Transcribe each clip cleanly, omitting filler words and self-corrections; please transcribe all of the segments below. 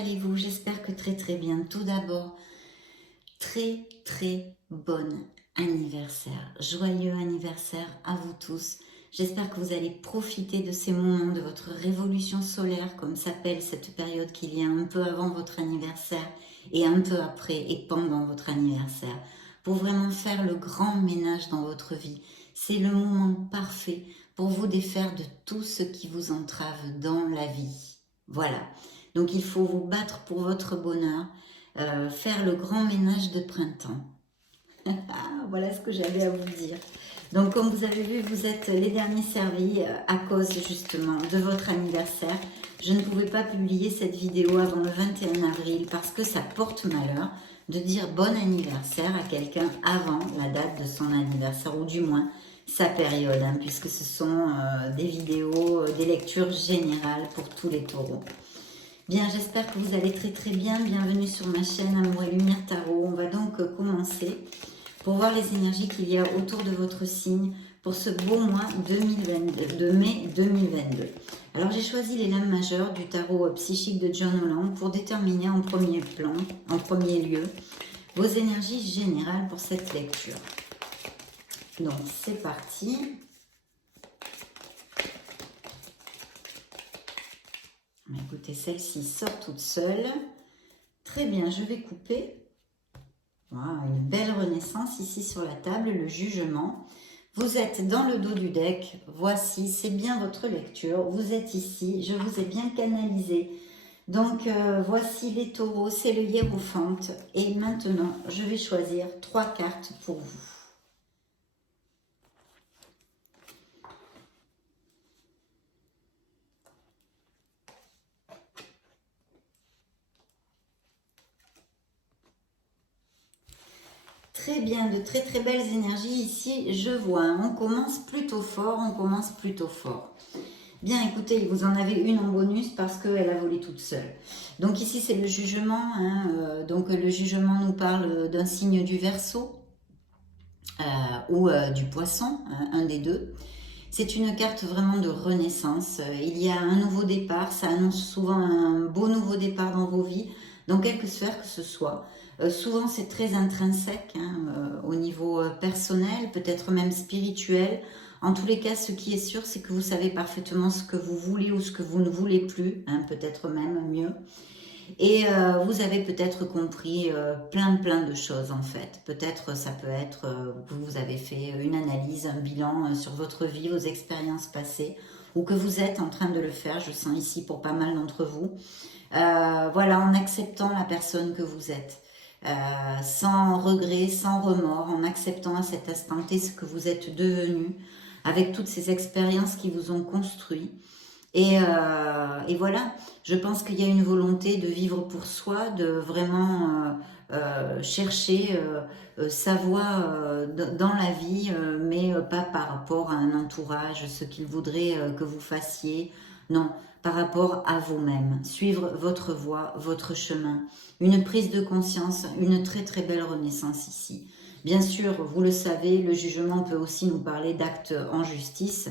allez-vous? J'espère que très très bien. Tout d'abord, très très bon anniversaire. Joyeux anniversaire à vous tous. J'espère que vous allez profiter de ces moments de votre révolution solaire, comme s'appelle cette période qu'il y a un peu avant votre anniversaire et un peu après et pendant votre anniversaire, pour vraiment faire le grand ménage dans votre vie. C'est le moment parfait pour vous défaire de tout ce qui vous entrave dans la vie. Voilà. Donc il faut vous battre pour votre bonheur, faire le grand ménage de printemps. Voilà ce que j'avais à vous dire. Donc comme vous avez vu, vous êtes les derniers servis à cause justement de votre anniversaire. Je ne pouvais pas publier cette vidéo avant le 21 avril parce que ça porte malheur de dire bon anniversaire à quelqu'un avant la date de son anniversaire, ou du moins sa période, hein, puisque ce sont des vidéos, des lectures générales pour tous les taureaux. Bien, j'espère que vous allez très très bien. Bienvenue sur ma chaîne Amour et Lumière Tarot. On va donc commencer pour voir les énergies qu'il y a autour de votre signe pour ce beau mois 2022, de mai 2022. Alors j'ai choisi les lames majeures du tarot psychique de John Holland pour déterminer en premier lieu, vos énergies générales pour cette lecture. Donc c'est parti. Écoutez, celle-ci sort toute seule. Très bien, je vais couper. Voilà, une belle renaissance ici sur la table, le jugement. Vous êtes dans le dos du deck. Voici, c'est bien votre lecture. Vous êtes ici, je vous ai bien canalisé. Donc, voici les taureaux, c'est le hiérophante. Et maintenant, je vais choisir 3 cartes pour vous. Très bien, de très très belles énergies ici, je vois. On commence plutôt fort, Bien, écoutez, vous en avez une en bonus parce qu'elle a volé toute seule. Donc ici, c'est le jugement. Hein, donc le jugement nous parle d'un signe du Verseau ou du Poisson, hein, un des deux. C'est une carte vraiment de renaissance. Il y a un nouveau départ, ça annonce souvent un beau nouveau départ dans vos vies, dans quelque sphère que ce soit. Souvent, c'est très intrinsèque hein, au niveau personnel, peut-être même spirituel. En tous les cas, ce qui est sûr, c'est que vous savez parfaitement ce que vous voulez ou ce que vous ne voulez plus, hein, peut-être même mieux. Et vous avez peut-être compris plein de choses en fait. Peut-être ça peut être que vous avez fait une analyse, un bilan sur votre vie, vos expériences passées, ou que vous êtes en train de le faire, je sens ici pour pas mal d'entre vous. Voilà, en acceptant la personne que vous êtes. Sans regret, sans remords, en acceptant à cet instant T ce que vous êtes devenu, avec toutes ces expériences qui vous ont construit. Et voilà, je pense qu'il y a une volonté de vivre pour soi, de vraiment chercher sa voie dans la vie, mais pas par rapport à un entourage, ce qu'il voudrait que vous fassiez. Non, par rapport à vous-même. Suivre votre voie, votre chemin. Une prise de conscience, une très très belle renaissance ici. Bien sûr, vous le savez, le jugement peut aussi nous parler d'actes en justice,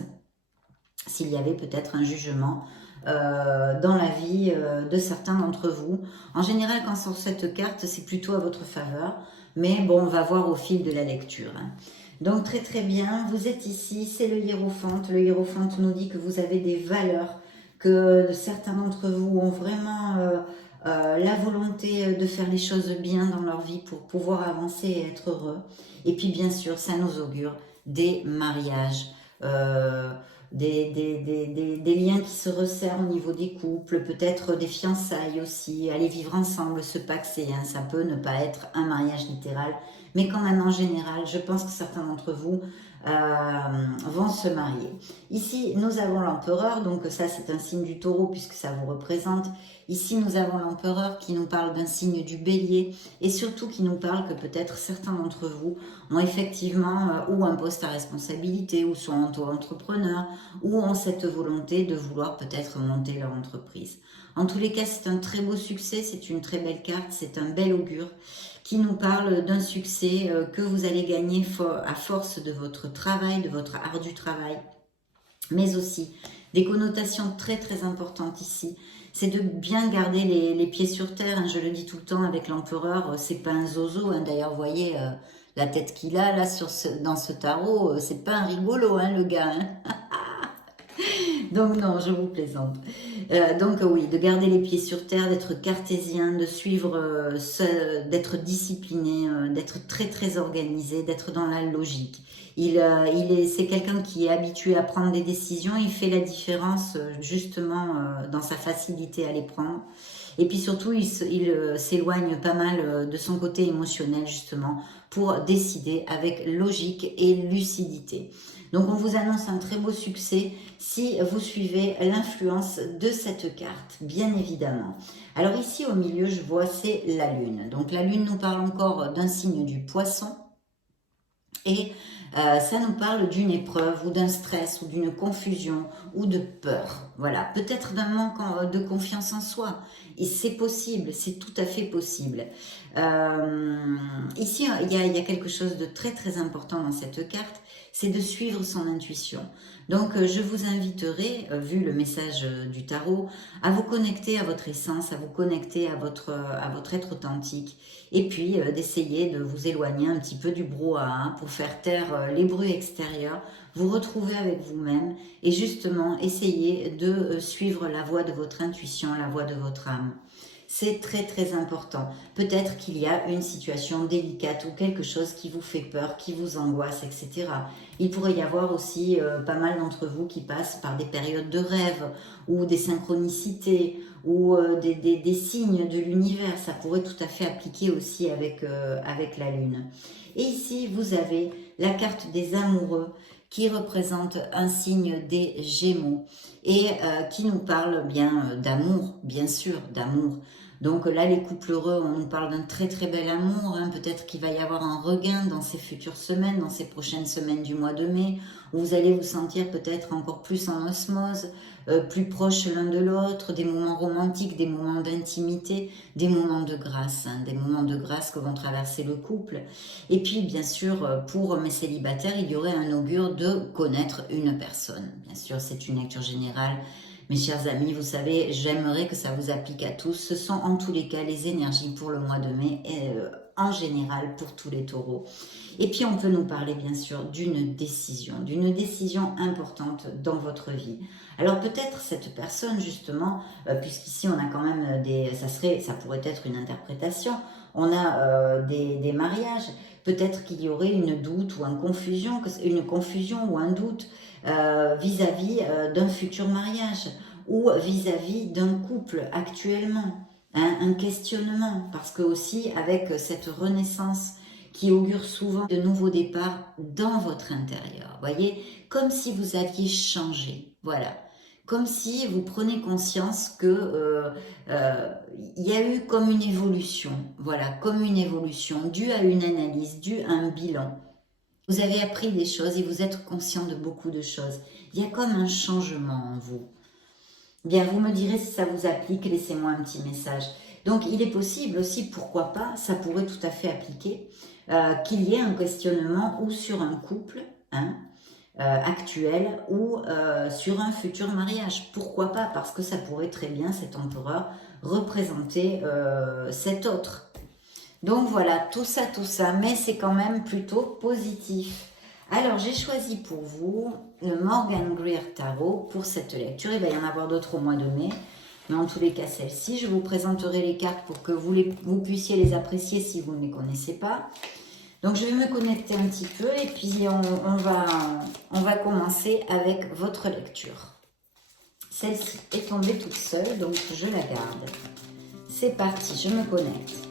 s'il y avait peut-être un jugement dans la vie de certains d'entre vous. En général, quand sur cette carte, c'est plutôt à votre faveur, mais bon, on va voir au fil de la lecture. Hein. Donc très très bien, vous êtes ici, c'est le hiérophante. Le hiérophante nous dit que vous avez des valeurs, que certains d'entre vous ont vraiment la volonté de faire les choses bien dans leur vie pour pouvoir avancer et être heureux. Et puis bien sûr, ça nous augure des mariages, des liens qui se resserrent au niveau des couples, peut-être des fiançailles aussi, aller vivre ensemble, se paxer, hein, ça peut ne pas être un mariage littéral, mais quand même en général, je pense que certains d'entre vous vont se marier. Ici, nous avons l'empereur, donc ça c'est un signe du taureau puisque ça vous représente. Ici, nous avons l'empereur qui nous parle d'un signe du bélier et surtout qui nous parle que peut-être certains d'entre vous ont effectivement ou un poste à responsabilité ou sont auto-entrepreneurs ou ont cette volonté de vouloir peut-être monter leur entreprise. En tous les cas, c'est un très beau succès, c'est une très belle carte, c'est un bel augure qui nous parle d'un succès que vous allez gagner à force de votre travail, de votre ardu travail, mais aussi des connotations très très importantes ici. c'est de bien garder les pieds sur terre, hein, je le dis tout le temps avec l'empereur, c'est pas un zozo, hein, d'ailleurs, vous voyez la tête qu'il a là dans ce tarot, c'est pas un rigolo, hein, le gars, hein. Donc non, je vous plaisante. Donc oui, de garder les pieds sur terre, d'être cartésien, de suivre, d'être discipliné, d'être très très organisé, d'être dans la logique. C'est quelqu'un qui est habitué à prendre des décisions, il fait la différence justement dans sa facilité à les prendre. Et puis surtout, il s'éloigne pas mal de son côté émotionnel justement pour décider avec logique et lucidité. Donc on vous annonce un très beau succès si vous suivez l'influence de cette carte, bien évidemment. Alors ici au milieu, je vois c'est la Lune. Donc la Lune nous parle encore d'un signe du Poisson et ça nous parle d'une épreuve ou d'un stress ou d'une confusion ou de peur. Voilà, peut-être d'un manque de confiance en soi. Et c'est possible, c'est tout à fait possible. Ici, il y a quelque chose de très très important dans cette carte, c'est de suivre son intuition. Donc, je vous inviterai, vu le message du tarot, à vous connecter à votre essence, à vous connecter à votre être authentique, et puis d'essayer de vous éloigner un petit peu du brouhaha pour faire taire les bruits extérieurs, vous retrouver avec vous-même et justement essayer de suivre la voie de votre intuition, la voie de votre âme. C'est très très important. Peut-être qu'il y a une situation délicate ou quelque chose qui vous fait peur, qui vous angoisse, etc. Il pourrait y avoir aussi pas mal d'entre vous qui passent par des périodes de rêve ou des synchronicités ou des signes de l'univers. Ça pourrait tout à fait appliquer aussi avec la Lune. Et ici, vous avez la carte des amoureux qui représente un signe des Gémeaux et qui nous parle bien d'amour, bien sûr, d'amour. Donc là, les couples heureux, on nous parle d'un très très bel amour. Hein. Peut-être qu'il va y avoir un regain dans ces futures semaines, dans ces prochaines semaines du mois de mai, où vous allez vous sentir peut-être encore plus en osmose, plus proches l'un de l'autre, des moments romantiques, des moments d'intimité, des moments de grâce, hein, des moments de grâce que vont traverser le couple. Et puis, bien sûr, pour mes célibataires, il y aurait un augure de connaître une personne. Bien sûr, c'est une lecture générale. Mes chers amis, vous savez, j'aimerais que ça vous applique à tous. Ce sont en tous les cas les énergies pour le mois de mai et en général pour tous les taureaux. Et puis on peut nous parler bien sûr d'une décision importante dans votre vie. Alors peut-être cette personne justement, puisqu'ici on a quand même ça pourrait être une interprétation, on a des mariages, peut-être qu'il y aurait une confusion ou un doute vis-à-vis d'un futur mariage ou vis-à-vis d'un couple actuellement, hein, un questionnement, parce que aussi avec cette renaissance qui augure souvent de nouveaux départs dans votre intérieur, voyez, comme si vous aviez changé, voilà, comme si vous prenez conscience que y a eu comme une évolution, voilà, comme une évolution due à une analyse, due à un bilan. Vous avez appris des choses et vous êtes conscient de beaucoup de choses. Il y a comme un changement en vous. Bien, vous me direz si ça vous applique, laissez-moi un petit message. Donc, il est possible aussi, pourquoi pas, ça pourrait tout à fait appliquer, qu'il y ait un questionnement ou sur un couple hein, actuel ou sur un futur mariage. Pourquoi pas? Parce que ça pourrait très bien, cet empereur, représenter cet autre. Donc voilà, tout ça, mais c'est quand même plutôt positif. Alors, j'ai choisi pour vous le Morgan Greer Tarot pour cette lecture. Il va y en avoir d'autres au mois de mai, mais en tous les cas, celle-ci, je vous présenterai les cartes pour que vous puissiez les apprécier si vous ne les connaissez pas. Donc, je vais me connecter un petit peu et puis on va commencer avec votre lecture. Celle-ci est tombée toute seule, donc je la garde. C'est parti, je me connecte.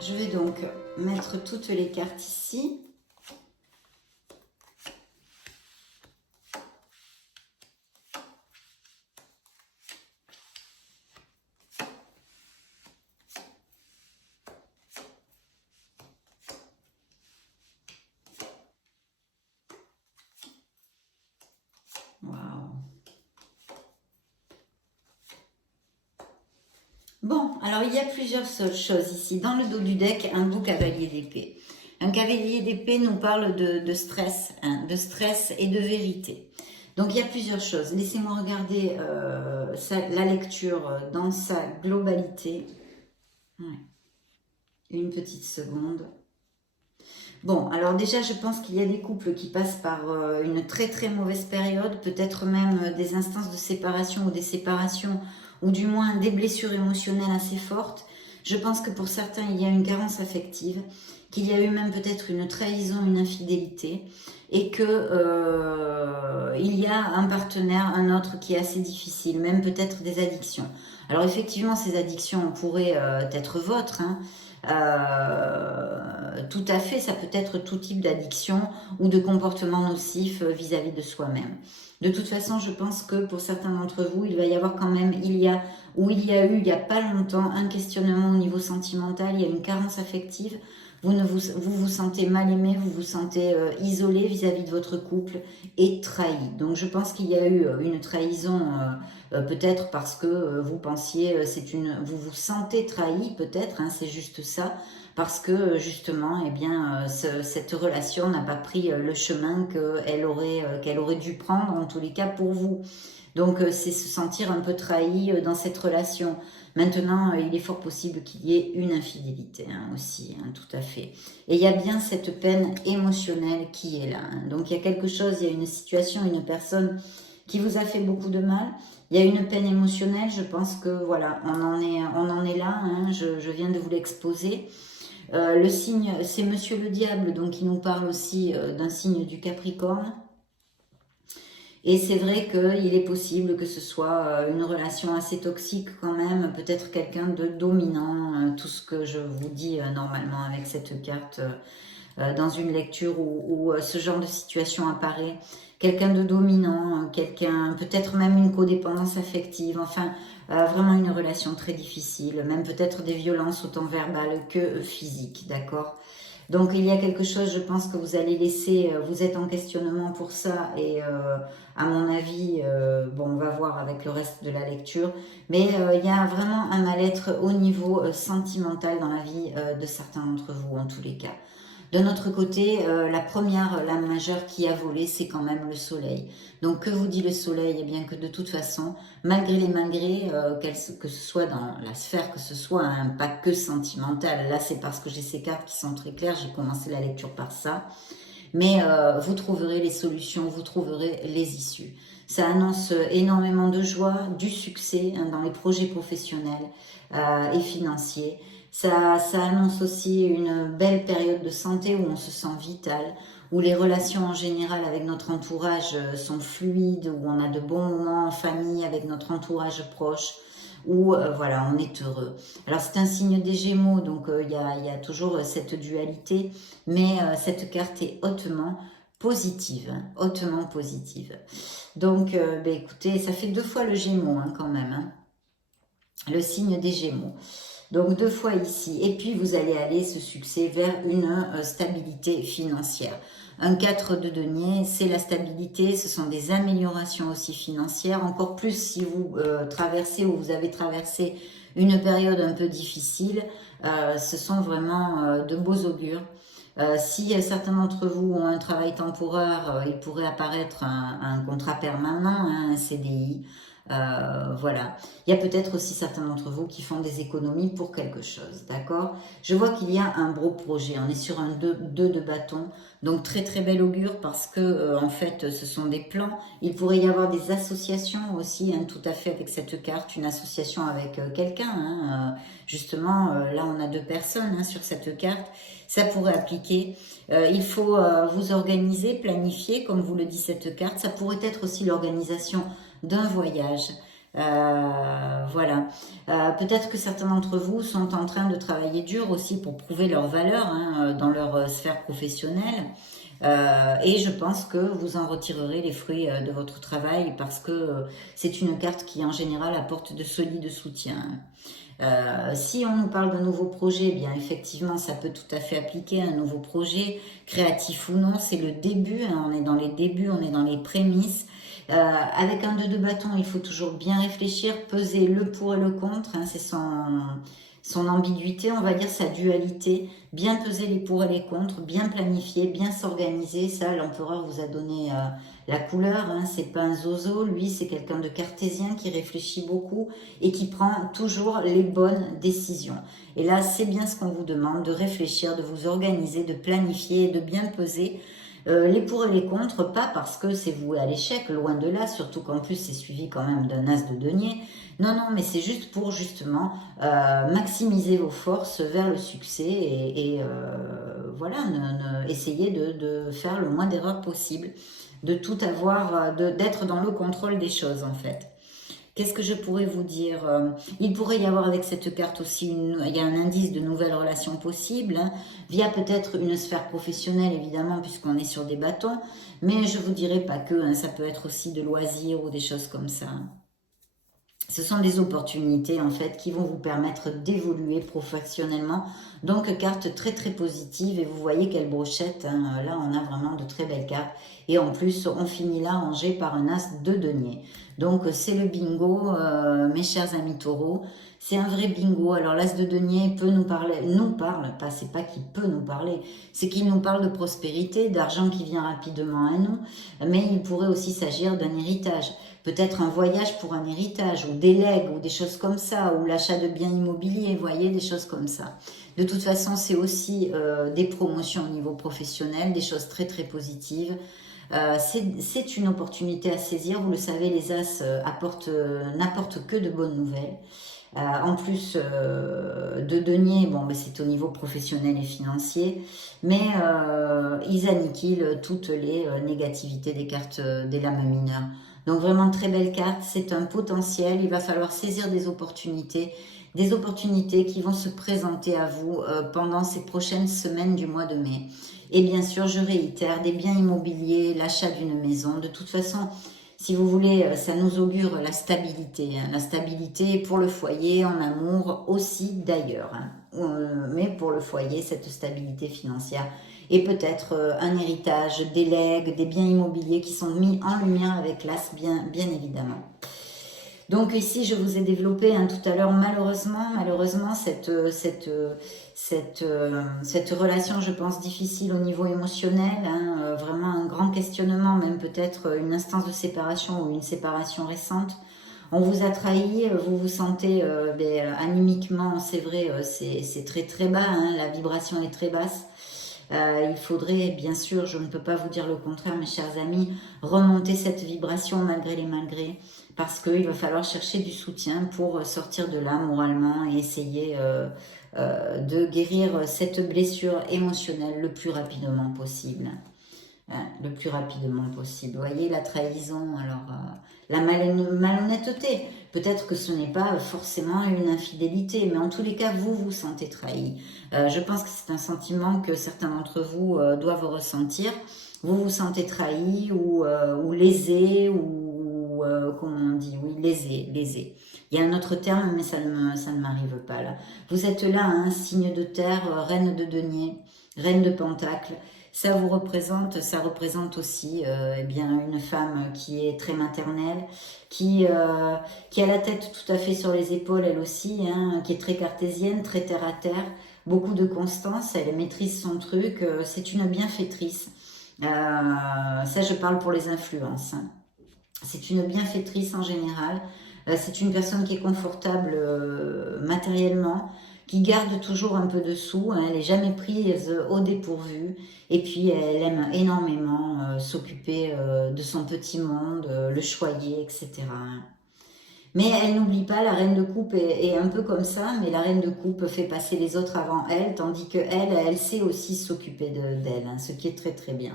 Je vais donc mettre toutes les cartes ici. Bon, alors il y a plusieurs choses ici. Dans le dos du deck, un beau cavalier d'épée. Un cavalier d'épée nous parle de stress, hein, de stress et de vérité. Donc il y a plusieurs choses. Laissez-moi regarder la lecture dans sa globalité. Ouais. Une petite seconde. Bon, alors déjà, je pense qu'il y a des couples qui passent par une très très mauvaise période, peut-être même des instances de séparation ou des séparations, ou du moins des blessures émotionnelles assez fortes. Je pense que pour certains, il y a une carence affective, qu'il y a eu même peut-être une trahison, une infidélité, et que il y a un partenaire, un autre qui est assez difficile, même peut-être des addictions. Alors effectivement, ces addictions pourraient être vôtres, hein, tout à fait, ça peut être tout type d'addiction ou de comportement nocif vis-à-vis de soi-même. De toute façon, je pense que pour certains d'entre vous, il va y avoir quand même, il y a eu, il n'y a pas longtemps, un questionnement au niveau sentimental, il y a une carence affective, vous sentez mal aimé, vous vous sentez isolé vis-à-vis de votre couple et trahi. Donc je pense qu'il y a eu une trahison, peut-être parce que vous pensiez, vous vous sentez trahi, peut-être, hein, c'est juste ça, parce que justement, eh bien, cette relation n'a pas pris le chemin qu'elle aurait dû prendre, en tous les cas pour vous. Donc c'est se sentir un peu trahi dans cette relation. Maintenant, il est fort possible qu'il y ait une infidélité hein, aussi, hein, tout à fait. Et il y a bien cette peine émotionnelle qui est là. Hein. Donc il y a quelque chose, il y a une situation, une personne qui vous a fait beaucoup de mal. Il y a une peine émotionnelle, je pense que voilà, on en est là, hein, je viens de vous l'exposer. Le signe, c'est Monsieur le Diable, donc il nous parle aussi d'un signe du Capricorne. Et c'est vrai qu'il est possible que ce soit une relation assez toxique quand même, peut-être quelqu'un de dominant, tout ce que je vous dis normalement avec cette carte dans une lecture où ce genre de situation apparaît. Quelqu'un de dominant, quelqu'un, peut-être même une codépendance affective, enfin vraiment une relation très difficile, même peut-être des violences autant verbales que physiques, d'accord ? Donc il y a quelque chose, je pense que vous allez laisser, vous êtes en questionnement pour ça et à mon avis, bon on va voir avec le reste de la lecture, mais il y a vraiment un mal-être au niveau sentimental dans la vie de certains d'entre vous en tous les cas. De notre côté, la première lame majeure qui a volé, c'est quand même le soleil. Donc que vous dit le soleil? Eh bien que de toute façon, malgré les malgrés, que ce soit dans la sphère, que ce soit un pas que sentimental, là c'est parce que j'ai ces cartes qui sont très claires, j'ai commencé la lecture par ça, mais vous trouverez les solutions, vous trouverez les issues. Ça annonce énormément de joie, du succès hein, dans les projets professionnels et financiers. Ça annonce aussi une belle période de santé où on se sent vital, où les relations en général avec notre entourage sont fluides, où on a de bons moments en famille avec notre entourage proche, où voilà, on est heureux. Alors c'est un signe des Gémeaux, donc il y a toujours cette dualité, mais cette carte est hautement positive, hein, hautement positive. Donc ben, écoutez, ça fait 2 fois le Gémeaux hein, quand même, hein, le signe des Gémeaux. Donc 2 fois ici. Et puis vous allez aller ce succès vers une stabilité financière. Un 4 de denier, c'est la stabilité, ce sont des améliorations aussi financières. Encore plus si vous traversez ou vous avez traversé une période un peu difficile. Ce sont vraiment de beaux augures. Si certains d'entre vous ont un travail temporaire, il pourrait apparaître un contrat permanent, hein, un CDI. Voilà. Il y a peut-être aussi certains d'entre vous qui font des économies pour quelque chose, d'accord? Je vois qu'il y a un gros projet, on est sur un 2 de bâton, donc très très bel augure parce que en fait ce sont des plans. Il pourrait y avoir des associations aussi, hein, tout à fait avec cette carte, une association avec quelqu'un, hein, justement là on a 2 personnes hein, sur cette carte, ça pourrait appliquer. Il faut vous organiser, planifier, comme vous le dit cette carte, ça pourrait être aussi l'organisation d'un voyage. Voilà. Peut-être que certains d'entre vous sont en train de travailler dur aussi pour prouver leur valeur hein, dans leur sphère professionnelle. Et je pense que vous en retirerez les fruits de votre travail parce que c'est une carte qui en général apporte de solides soutiens. Si on nous parle d'un nouveau projet, eh bien effectivement ça peut tout à fait appliquer un nouveau projet, créatif ou non, c'est le début, hein, on est dans les débuts, on est dans les prémices. Avec un 2 de bâton, il faut toujours bien réfléchir, peser le pour et le contre, hein, c'est son ambiguïté, on va dire sa dualité, bien peser les pour et les contre, bien planifier, bien s'organiser. Ça, l'empereur vous a donné la couleur, hein, c'est pas un zozo, lui c'est quelqu'un de cartésien qui réfléchit beaucoup et qui prend toujours les bonnes décisions. Et là, c'est bien ce qu'on vous demande, de réfléchir, de vous organiser, de planifier et de bien peser les pour et les contre, pas parce que c'est voué à l'échec, loin de là, surtout qu'en plus c'est suivi quand même d'un as de denier. Non, non, mais c'est juste pour justement maximiser vos forces vers le succès et voilà, essayer de faire le moins d'erreurs possible, de tout avoir, d'être dans le contrôle des choses en fait. Qu'est-ce que je pourrais vous dire? Il pourrait y avoir avec cette carte aussi, il y a un indice de nouvelles relations possibles, hein, via peut-être une sphère professionnelle évidemment, puisqu'on est sur des bâtons, mais je vous dirais pas que, hein, ça peut être aussi de loisirs ou des choses comme ça. Ce sont des opportunités en fait qui vont vous permettre d'évoluer professionnellement. Donc carte très très positive et vous voyez quelle brochette, hein. Là on a vraiment de très belles cartes. Et en plus on finit là rangé par un as de denier. Donc c'est le bingo mes chers amis taureaux. C'est un vrai bingo. Alors l'as de denier peut nous parler, pas, c'est pas qu'il peut nous parler, c'est qu'il nous parle de prospérité, d'argent qui vient rapidement à nous, mais il pourrait aussi s'agir d'un héritage. Peut-être un voyage pour un héritage, ou des legs, ou des choses comme ça, ou l'achat de biens immobiliers, vous voyez, des choses comme ça. De toute façon, c'est aussi des promotions au niveau professionnel, des choses très très positives. C'est une opportunité à saisir, vous le savez, les As n'apportent que de bonnes nouvelles. En plus de denier, bon, ben, c'est au niveau professionnel et financier, mais ils anniquilent toutes les négativités des cartes des lames mineures. Donc vraiment très belle carte, c'est un potentiel, il va falloir saisir des opportunités qui vont se présenter à vous pendant ces prochaines semaines du mois de mai. Et bien sûr, je réitère, des biens immobiliers, l'achat d'une maison, de toute façon, si vous voulez, ça nous augure la stabilité. Hein. La stabilité pour le foyer, en amour aussi d'ailleurs. Hein. Mais pour le foyer, cette stabilité financière. Et peut-être un héritage, des legs, des biens immobiliers qui sont mis en lumière avec l'as, bien évidemment. Donc ici, je vous ai développé hein, tout à l'heure, malheureusement, cette relation, je pense, difficile au niveau émotionnel, hein, vraiment un grand questionnement, même peut-être une instance de séparation ou une séparation récente. On vous a trahi, vous vous sentez animiquement, c'est vrai, c'est très très bas, hein, la vibration est très basse. Il faudrait, bien sûr, je ne peux pas vous dire le contraire, mes chers amis, remonter cette vibration malgré les malgrés, parce qu'il va falloir chercher du soutien pour sortir de là moralement et essayer de guérir cette blessure émotionnelle le plus rapidement possible. Le plus rapidement possible. Vous voyez, la trahison, alors la malhonnêteté. Peut-être que ce n'est pas forcément une infidélité, mais en tous les cas, vous vous sentez trahi. Je pense que c'est un sentiment que certains d'entre vous doivent ressentir. Vous vous sentez trahi ou lésé, ou comment on dit, oui, lésé. Il y a un autre terme, mais ça ne m'arrive pas là. Vous êtes là, un signe de terre, reine de denier, reine de pentacle. Ça représente aussi eh bien, une femme qui est très maternelle, qui a la tête tout à fait sur les épaules elle aussi, hein, qui est très cartésienne, très terre à terre, beaucoup de constance, elle maîtrise son truc, c'est une bienfaitrice. Ça je parle pour les influences. Hein. C'est une bienfaitrice en général, c'est une personne qui est confortable matériellement, qui garde toujours un peu de sous, hein, elle n'est jamais prise au dépourvu, et puis elle aime énormément s'occuper de son petit monde, le choyer, etc. Mais elle n'oublie pas, la reine de coupe est un peu comme ça, mais la reine de coupe fait passer les autres avant elle, tandis que elle sait aussi s'occuper d'elle, hein, ce qui est très très bien.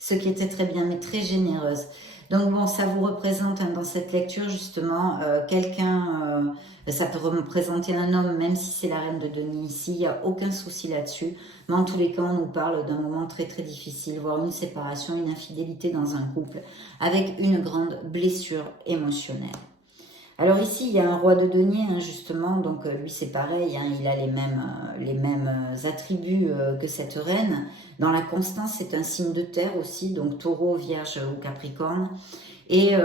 Ce qui était très bien, mais très généreuse. Donc bon, ça vous représente hein, dans cette lecture justement quelqu'un, ça peut représenter un homme, même si c'est la reine de Denis ici, il n'y a aucun souci là-dessus. Mais en tous les cas, on nous parle d'un moment très très difficile, voire une séparation, une infidélité dans un couple, avec une grande blessure émotionnelle. Alors ici, il y a un roi de denier, hein, justement, donc lui c'est pareil, hein, il a les mêmes attributs que cette reine. Dans la constance, c'est un signe de terre aussi, donc taureau, vierge ou capricorne. Eh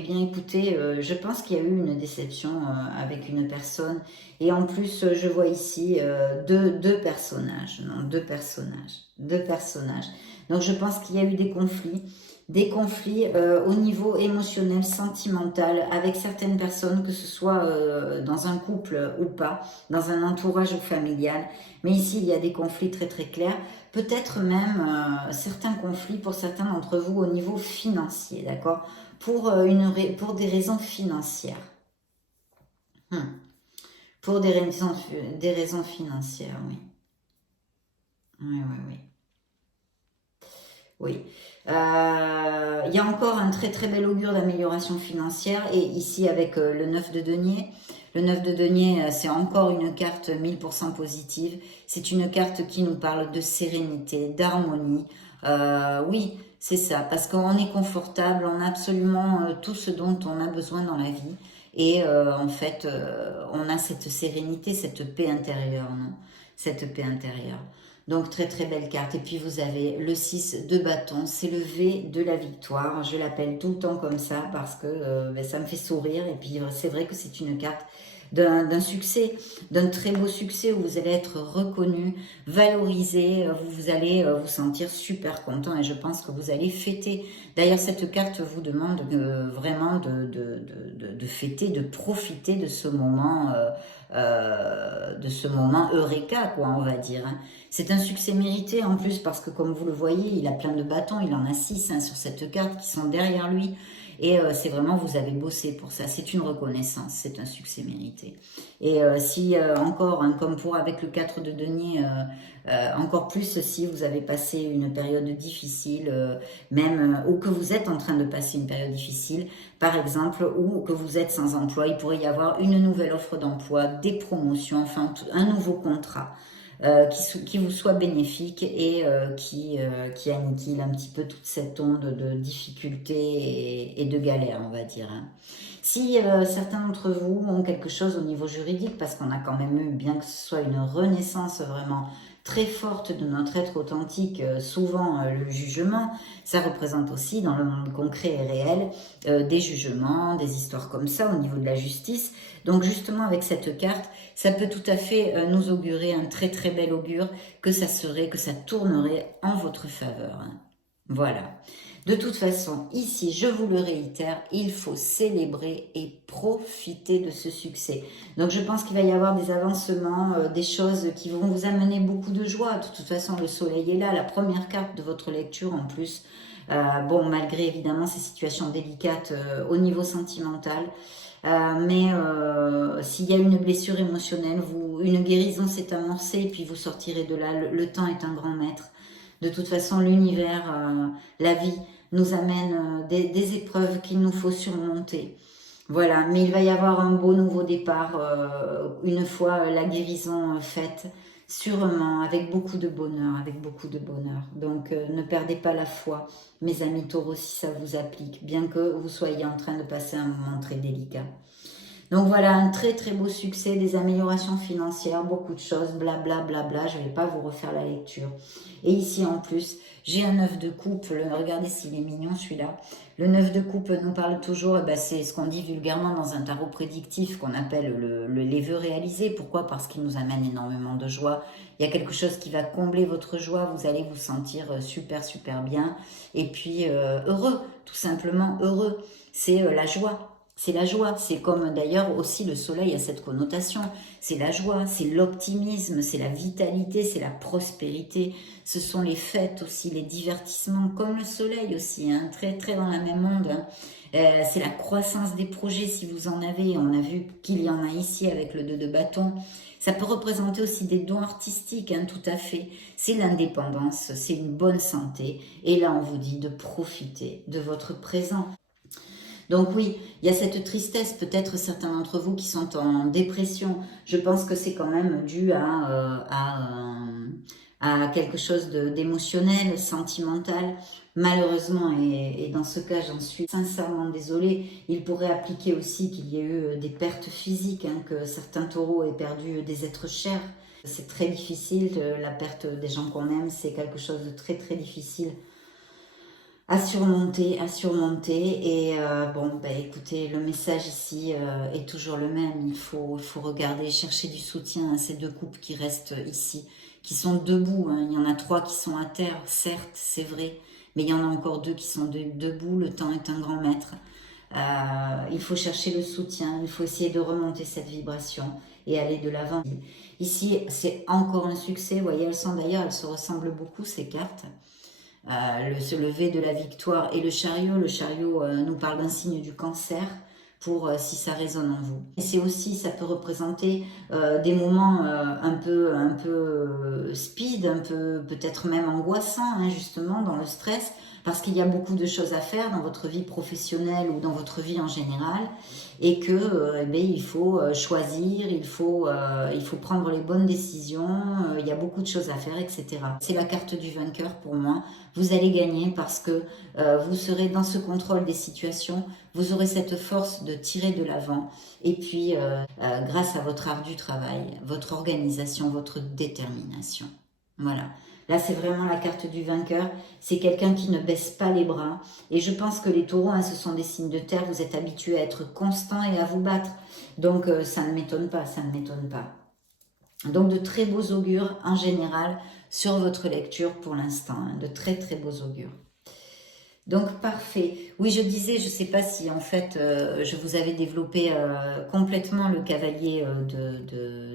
bien, écoutez, je pense qu'il y a eu une déception avec une personne. Et en plus, je vois ici deux personnages. Non, deux personnages. Deux personnages. Donc, je pense qu'il y a eu des conflits. Des conflits au niveau émotionnel, sentimental, avec certaines personnes, que ce soit dans un couple ou pas, dans un entourage ou familial. Mais ici, il y a des conflits très très clairs. Peut-être même certains conflits pour certains d'entre vous au niveau financier, d'accord, pour des raisons financières. Pour des raisons financières, oui. Oui, oui, oui. Oui. Il y a encore un très très bel augure d'amélioration financière. Et ici avec le 9 de denier. Le 9 de denier, c'est encore une carte 1000% positive. C'est une carte qui nous parle de sérénité, d'harmonie. Oui, c'est ça. Parce qu'on est confortable, on a absolument tout ce dont on a besoin dans la vie. Et en fait, on a cette sérénité, cette paix intérieure, non? Cette paix intérieure. Donc très très belle carte. Et puis vous avez le 6 de bâton, c'est le V de la victoire. Je l'appelle tout le temps comme ça parce que ben, ça me fait sourire. Et puis c'est vrai que c'est une carte d'un succès, d'un très beau succès où vous allez être reconnu, valorisé, vous allez vous sentir super content et je pense que vous allez fêter. D'ailleurs, cette carte vous demande vraiment de fêter, de profiter de ce moment eureka, quoi, on va dire. Hein. C'est un succès mérité en plus parce que comme vous le voyez, il a plein de bâtons, il en a 6 hein, sur cette carte qui sont derrière lui. Et c'est vraiment, vous avez bossé pour ça. C'est une reconnaissance, c'est un succès mérité. Et si encore, hein, comme pour avec le 4 de denier, encore plus si vous avez passé une période difficile, même, ou que vous êtes en train de passer une période difficile, par exemple, ou que vous êtes sans emploi, il pourrait y avoir une nouvelle offre d'emploi, des promotions, enfin un nouveau contrat. Qui vous soit bénéfique et qui aniquile un petit peu toute cette onde de difficulté et de galère, on va dire. Hein. Si certains d'entre vous ont quelque chose au niveau juridique, parce qu'on a quand même eu, bien que ce soit une renaissance vraiment très forte de notre être authentique, souvent le jugement, ça représente aussi dans le monde concret et réel des jugements, des histoires comme ça au niveau de la justice. Donc justement avec cette carte, ça peut tout à fait nous augurer un très très bel augure que ça tournerait en votre faveur. Hein. Voilà. De toute façon, ici, je vous le réitère, il faut célébrer et profiter de ce succès. Donc, je pense qu'il va y avoir des avancements, des choses qui vont vous amener beaucoup de joie. De toute façon, le soleil est là, la première carte de votre lecture en plus. Bon, malgré évidemment ces situations délicates au niveau sentimental. Mais s'il y a une blessure émotionnelle, une guérison s'est amorcée et puis vous sortirez de là. Le temps est un grand maître. De toute façon, l'univers, la vie nous amène des épreuves qu'il nous faut surmonter. Voilà, mais il va y avoir un beau nouveau départ une fois la guérison faite, sûrement, avec beaucoup de bonheur, avec beaucoup de bonheur. Donc, ne perdez pas la foi, mes amis taureaux, si ça vous applique, bien que vous soyez en train de passer un moment très délicat. Donc voilà, un très très beau succès, des améliorations financières, beaucoup de choses, blabla, blabla, je ne vais pas vous refaire la lecture. Et ici en plus, j'ai un 9 de coupe, regardez s'il est mignon celui-là. Le 9 de coupe nous parle toujours, c'est ce qu'on dit vulgairement dans un tarot prédictif qu'on appelle les vœux réalisés. Pourquoi? Parce qu'il nous amène énormément de joie. Il y a quelque chose qui va combler votre joie, vous allez vous sentir super super bien. Et puis heureux, tout simplement heureux, c'est la joie. C'est la joie, c'est comme d'ailleurs aussi le soleil a cette connotation, c'est la joie, c'est l'optimisme, c'est la vitalité, c'est la prospérité, ce sont les fêtes aussi, les divertissements, comme le soleil aussi, hein, très très dans la même onde. Hein. C'est la croissance des projets si vous en avez, on a vu qu'il y en a ici avec le 2 de bâton. Ça peut représenter aussi des dons artistiques, hein, tout à fait. C'est l'indépendance, c'est une bonne santé. Et là, on vous dit de profiter de votre présent. Donc oui, il y a cette tristesse, peut-être certains d'entre vous qui sont en dépression. Je pense que c'est quand même dû à quelque chose d'émotionnel, sentimental. Malheureusement, et dans ce cas, j'en suis sincèrement désolée, il pourrait appliquer aussi qu'il y ait eu des pertes physiques, hein, que certains taureaux aient perdu des êtres chers. C'est très difficile, la perte des gens qu'on aime, c'est quelque chose de très très difficile. à surmonter. Et bon, bah, écoutez, le message ici est toujours le même. Il faut regarder, chercher du soutien à ces deux couples qui restent ici, qui sont debout, hein. Il y en a 3 qui sont à terre, certes, c'est vrai, mais il y en a encore 2 qui sont debout. Le temps est un grand maître. Il faut chercher le soutien, il faut essayer de remonter cette vibration et aller de l'avant. Ici, c'est encore un succès. Vous voyez, elles se ressemblent beaucoup, ces cartes. Se lever de la victoire et le chariot. Le chariot nous parle d'un signe du cancer pour si ça résonne en vous. Et c'est aussi, ça peut représenter des moments un peu speed, un peu peut-être même angoissants, hein, justement, dans le stress, parce qu'il y a beaucoup de choses à faire dans votre vie professionnelle ou dans votre vie en général, et que eh bien, il faut choisir, il faut prendre les bonnes décisions, il y a beaucoup de choses à faire, etc. C'est la carte du vainqueur pour moi. Vous allez gagner parce que vous serez dans ce contrôle des situations, vous aurez cette force de tirer de l'avant, et puis grâce à votre art du travail, votre organisation, votre détermination. Voilà. Là, c'est vraiment la carte du vainqueur. C'est quelqu'un qui ne baisse pas les bras. Et je pense que les taureaux, hein, ce sont des signes de terre. Vous êtes habitués à être constants et à vous battre. Donc, ça ne m'étonne pas, ça ne m'étonne pas. Donc, de très beaux augures en général sur votre lecture pour l'instant. Hein, de très, très beaux augures. Donc, parfait. Oui, je disais, je ne sais pas si en fait je vous avais développé complètement le cavalier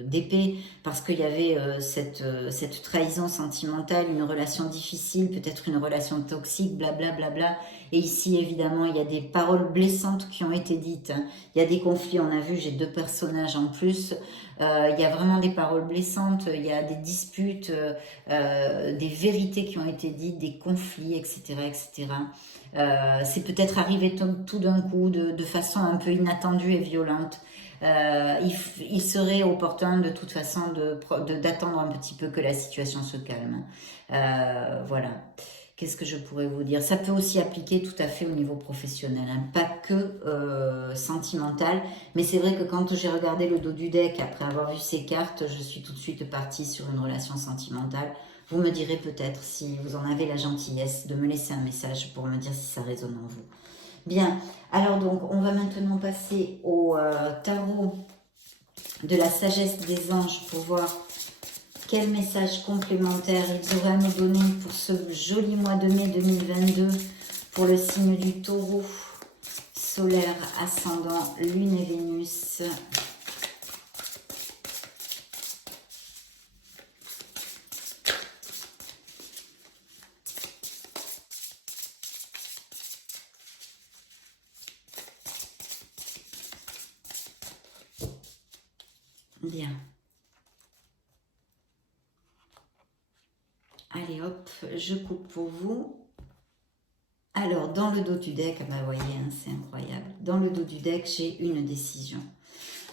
d'épée parce qu'il y avait cette trahison sentimentale, une relation difficile, peut-être une relation toxique, blablabla. Bla, bla, bla. Et ici, évidemment, il y a des paroles blessantes qui ont été dites. Hein. Il y a des conflits, on a vu, j'ai 2 personnages en plus. Il y a vraiment des paroles blessantes, il y a des disputes, des vérités qui ont été dites, des conflits, etc. etc. C'est peut-être arrivé tout d'un coup, de façon un peu inattendue et violente. Il serait opportun de toute façon d'attendre un petit peu que la situation se calme. Voilà. Qu'est-ce que je pourrais vous dire? Ça peut aussi appliquer tout à fait au niveau professionnel, hein, pas que sentimental. Mais c'est vrai que quand j'ai regardé le dos du deck, après avoir vu ces cartes, je suis tout de suite partie sur une relation sentimentale. Vous me direz peut-être si vous en avez la gentillesse de me laisser un message pour me dire si ça résonne en vous. Bien, alors donc on va maintenant passer au tarot de la sagesse des anges pour voir quel message complémentaire ils auraient à nous donner pour ce joli mois de mai 2022 pour le signe du taureau, solaire, ascendant, lune et Vénus. Bien. Allez hop, je coupe pour vous. Alors, dans le dos du deck, bah voyez, hein, c'est incroyable. Dans le dos du deck, j'ai une décision.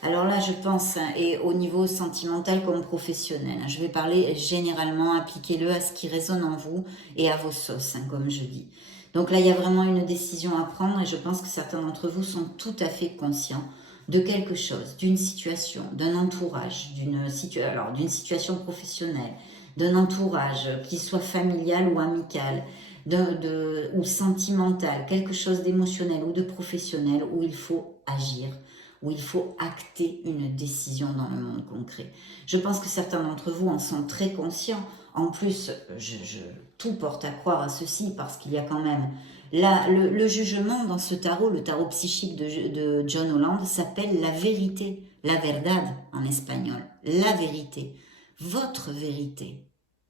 Alors là, je pense, hein, et au niveau sentimental comme professionnel, hein, je vais parler généralement, appliquez-le à ce qui résonne en vous et à vos sauces, hein, comme je dis. Donc là, il y a vraiment une décision à prendre et je pense que certains d'entre vous sont tout à fait conscients de quelque chose, d'une situation, d'un entourage, d'une situation professionnelle, d'un entourage, qu'il soit familial ou amical, ou sentimental, quelque chose d'émotionnel ou de professionnel où il faut agir, où il faut acter une décision dans le monde concret. Je pense que certains d'entre vous en sont très conscients. En plus, tout porte à croire à ceci parce qu'il y a quand même le jugement dans ce tarot, le tarot psychique de John Holland s'appelle la vérité, la verdad en espagnol, la vérité, votre vérité.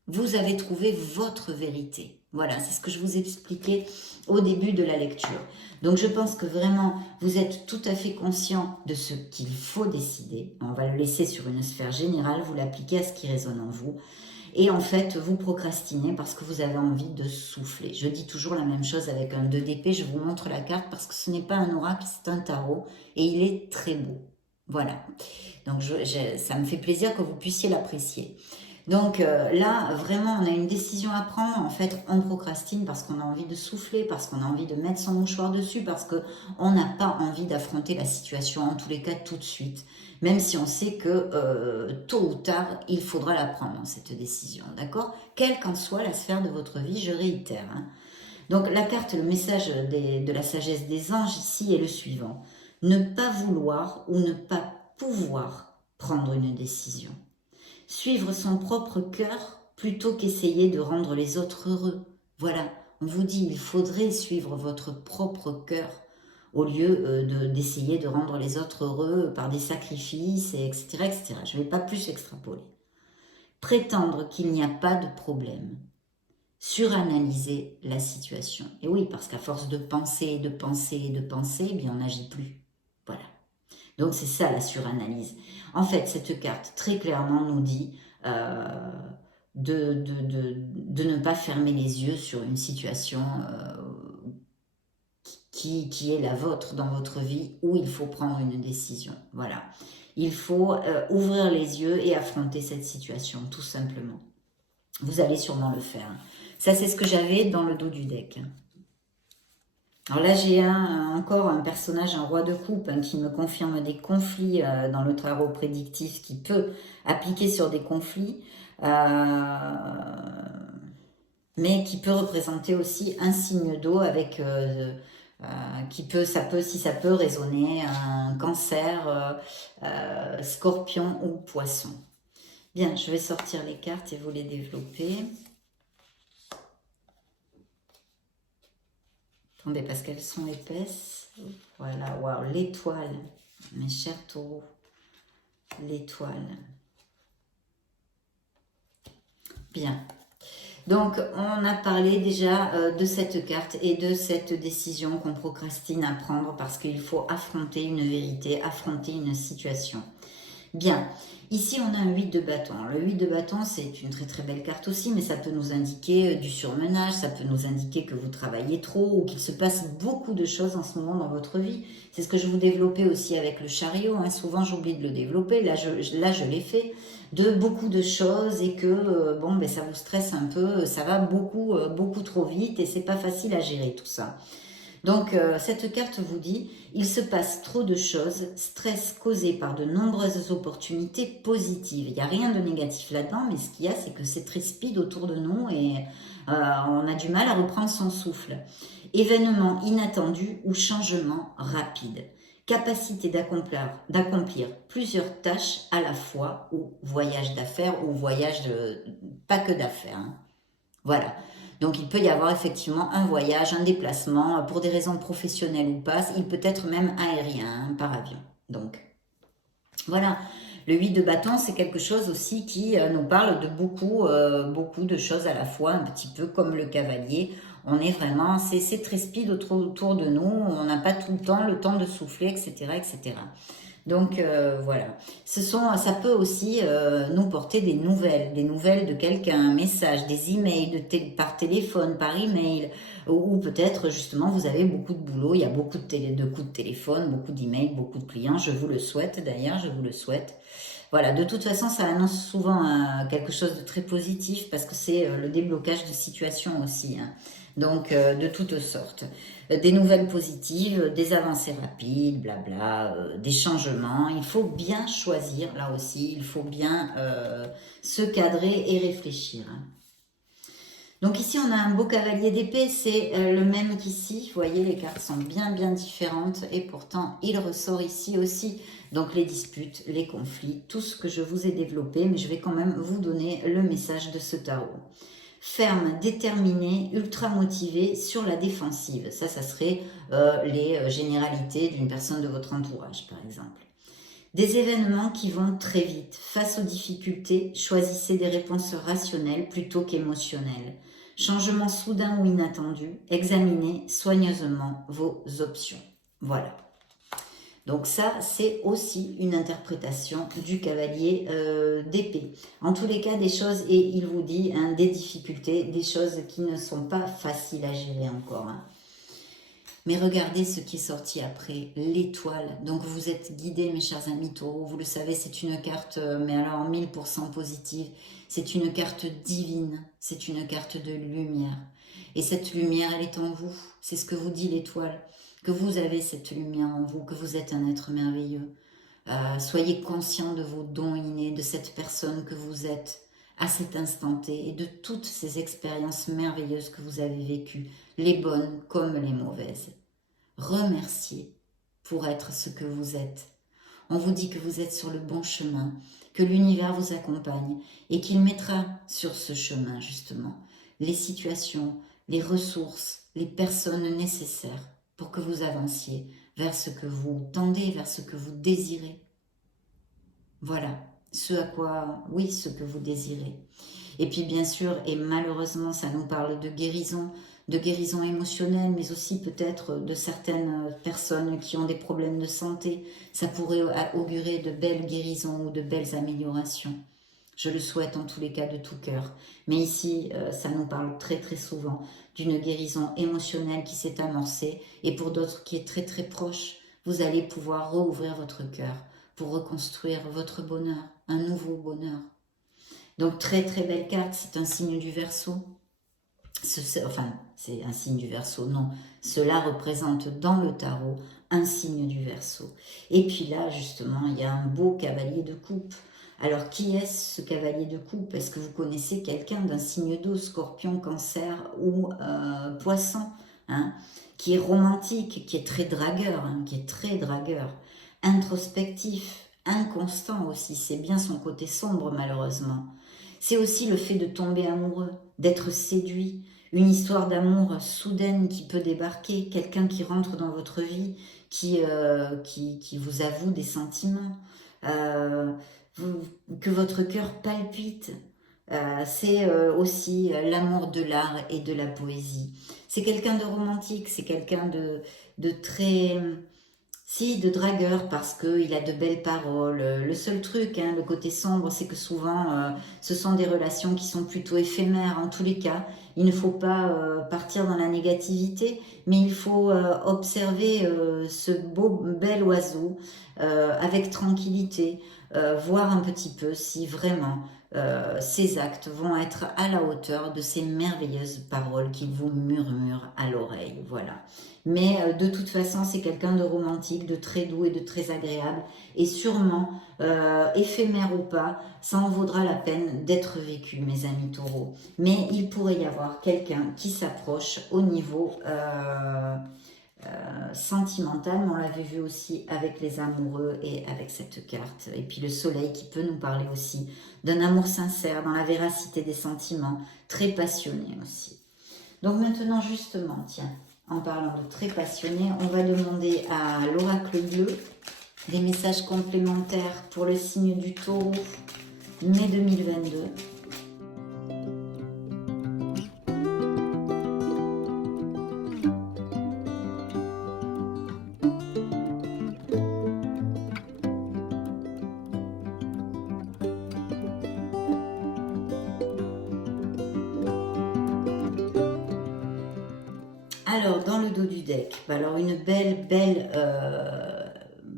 Vous avez trouvé votre vérité. Voilà, c'est ce que je vous expliquais au début de la lecture. Donc je pense que vraiment, vous êtes tout à fait conscient de ce qu'il faut décider. On va le laisser sur une sphère générale, vous l'appliquez à ce qui résonne en vous. Et en fait, vous procrastinez parce que vous avez envie de souffler. Je dis toujours la même chose avec un 2 d'épée. Je vous montre la carte parce que ce n'est pas un oracle, c'est un tarot. Et il est très beau. Voilà. Donc ça me fait plaisir que vous puissiez l'apprécier. Donc là, vraiment, on a une décision à prendre. En fait, on procrastine parce qu'on a envie de souffler, parce qu'on a envie de mettre son mouchoir dessus, parce qu'on n'a pas envie d'affronter la situation, en tous les cas, tout de suite. Même si on sait que tôt ou tard, il faudra la prendre, cette décision, d'accord? Quelle qu'en soit la sphère de votre vie, je réitère. Hein. Donc la carte, le message de la sagesse des anges ici est le suivant. Ne pas vouloir ou ne pas pouvoir prendre une décision. Suivre son propre cœur plutôt qu'essayer de rendre les autres heureux. Voilà, on vous dit, il faudrait suivre votre propre cœur au lieu d'essayer de rendre les autres heureux par des sacrifices, etc. etc. Je ne vais pas plus extrapoler. Prétendre qu'il n'y a pas de problème. Suranalyser la situation. Et oui, parce qu'à force de penser, de penser, de penser, eh bien on n'agit plus. Voilà. Donc c'est ça la suranalyse. En fait, cette carte très clairement nous dit de ne pas fermer les yeux sur une situation qui est la vôtre dans votre vie où il faut prendre une décision. Voilà. Il faut ouvrir les yeux et affronter cette situation, tout simplement. Vous allez sûrement le faire. Ça, c'est ce que j'avais dans le dos du deck. Alors là, j'ai encore un personnage, un roi de coupe, qui me confirme des conflits dans le tarot prédictif, qui peut appliquer sur des conflits, mais qui peut représenter aussi un signe d'eau avec... si ça peut résonner un cancer, scorpion ou poisson. Bien, je vais sortir les cartes et vous les développer. Attendez, parce qu'elles sont épaisses. Voilà, waouh, l'étoile, mes chers taureaux, l'étoile. Bien. Donc, on a parlé déjà de cette carte et de cette décision qu'on procrastine à prendre parce qu'il faut affronter une vérité, affronter une situation. Bien, ici on a un 8 de bâton. Le 8 de bâton, c'est une très très belle carte aussi, mais ça peut nous indiquer du surmenage, ça peut nous indiquer que vous travaillez trop ou qu'il se passe beaucoup de choses en ce moment dans votre vie. C'est ce que je vous développais aussi avec le chariot, hein. Souvent j'oublie de le développer, là je l'ai fait, de beaucoup de choses et que bon, ben, ça vous stresse un peu, ça va beaucoup trop vite et c'est pas facile à gérer tout ça. Donc, cette carte vous dit, il se passe trop de choses, stress causé par de nombreuses opportunités positives. Il n'y a rien de négatif là-dedans, mais ce qu'il y a, c'est que c'est très speed autour de nous et on a du mal à reprendre son souffle. Événements inattendus ou changements rapides. Capacité d'accomplir plusieurs tâches à la fois, ou voyage d'affaires, ou voyage pas que d'affaires. Hein. Voilà. Donc, il peut y avoir effectivement un voyage, un déplacement, pour des raisons professionnelles ou pas. Il peut être même aérien, hein, par avion. Donc, voilà. Le 8 de bâton, c'est quelque chose aussi qui nous parle de beaucoup de choses à la fois, un petit peu comme le cavalier. On est vraiment, c'est très speed autour de nous. On n'a pas tout le temps de souffler, etc., etc. Donc voilà, ça peut aussi nous porter des nouvelles de quelqu'un, un message, des emails par téléphone, par email, ou peut-être justement vous avez beaucoup de boulot, il y a beaucoup de coups de téléphone, beaucoup d'emails, beaucoup de clients, je vous le souhaite d'ailleurs, je vous le souhaite. Voilà, de toute façon ça annonce souvent quelque chose de très positif parce que c'est le déblocage de situations aussi, hein. Donc de toutes sortes. Des nouvelles positives, des avancées rapides, blabla, des changements. Il faut bien choisir, là aussi, il faut bien se cadrer et réfléchir. Donc ici, on a un beau cavalier d'épée, c'est le même qu'ici. Vous voyez, les cartes sont bien différentes et pourtant, il ressort ici aussi. Donc les disputes, les conflits, tout ce que je vous ai développé, mais je vais quand même vous donner le message de ce tarot. Ferme, déterminé, ultra motivé, sur la défensive. Ça serait les généralités d'une personne de votre entourage, par exemple. Des événements qui vont très vite. Face aux difficultés, choisissez des réponses rationnelles plutôt qu'émotionnelles. Changement soudain ou inattendu, examinez soigneusement vos options. Voilà. Donc ça, c'est aussi une interprétation du cavalier d'épée. En tous les cas, des choses, et il vous dit, hein, des difficultés, des choses qui ne sont pas faciles à gérer encore. Hein. Mais regardez ce qui est sorti après, l'étoile. Donc vous êtes guidés, mes chers amis taureaux. Vous le savez, c'est une carte, mais alors 1000% positive. C'est une carte divine, c'est une carte de lumière. Et cette lumière, elle est en vous. C'est ce que vous dit l'étoile. Que vous avez cette lumière en vous, que vous êtes un être merveilleux. Soyez conscient de vos dons innés, de cette personne que vous êtes. à cet instant T et de toutes ces expériences merveilleuses que vous avez vécues, les bonnes comme les mauvaises. Remerciez pour être ce que vous êtes. On vous dit que vous êtes sur le bon chemin, que l'univers vous accompagne et qu'il mettra sur ce chemin justement les situations, les ressources, les personnes nécessaires pour que vous avanciez vers ce que vous tendez, vers ce que vous désirez. Voilà, ce à quoi, oui, ce que vous désirez. Et puis bien sûr, et malheureusement, ça nous parle de guérison émotionnelle, mais aussi peut-être de certaines personnes qui ont des problèmes de santé. Ça pourrait augurer de belles guérisons ou de belles améliorations. Je le souhaite en tous les cas de tout cœur. Mais ici, ça nous parle très très souvent d'une guérison émotionnelle qui s'est amorcée et pour d'autres qui est très très proche, vous allez pouvoir rouvrir votre cœur pour reconstruire votre bonheur, un nouveau bonheur. Donc très très belle carte, c'est un signe du Verseau. Enfin, c'est un signe du Verseau, non. Cela représente dans le tarot un signe du Verseau. Et puis là, justement, il y a un beau cavalier de coupe. Alors, qui est-ce, ce cavalier de coupe? Est-ce que vous connaissez quelqu'un d'un signe d'eau, Scorpion, Cancer ou Poisson, hein, qui est romantique, qui est très dragueur, introspectif, inconstant aussi. C'est bien son côté sombre, malheureusement. C'est aussi le fait de tomber amoureux, d'être séduit, une histoire d'amour soudaine qui peut débarquer, quelqu'un qui rentre dans votre vie, qui vous avoue des sentiments, euh, que votre cœur palpite. C'est aussi l'amour de l'art et de la poésie. C'est quelqu'un de romantique, c'est quelqu'un de très... Si, de dragueur, parce qu'il a de belles paroles. Le seul truc, hein, le côté sombre, c'est que souvent, ce sont des relations qui sont plutôt éphémères. En tous les cas, il ne faut pas partir dans la négativité, mais il faut observer ce bel oiseau avec tranquillité, voir un petit peu si vraiment ces actes vont être à la hauteur de ces merveilleuses paroles qu'il vous murmure à l'oreille. Voilà. Mais de toute façon, c'est quelqu'un de romantique, de très doux et de très agréable. Et sûrement, éphémère ou pas, ça en vaudra la peine d'être vécu, mes amis taureaux. Mais il pourrait y avoir quelqu'un qui s'approche au niveau sentimental. Mais on l'avait vu aussi avec les amoureux et avec cette carte. Et puis le soleil qui peut nous parler aussi d'un amour sincère, dans la véracité des sentiments, très passionné aussi. Donc maintenant, justement, tiens, en parlant de très passionné, on va demander à l'oracle bleu des messages complémentaires pour le signe du taureau, mai 2022. Alors, dans le dos du deck, alors une belle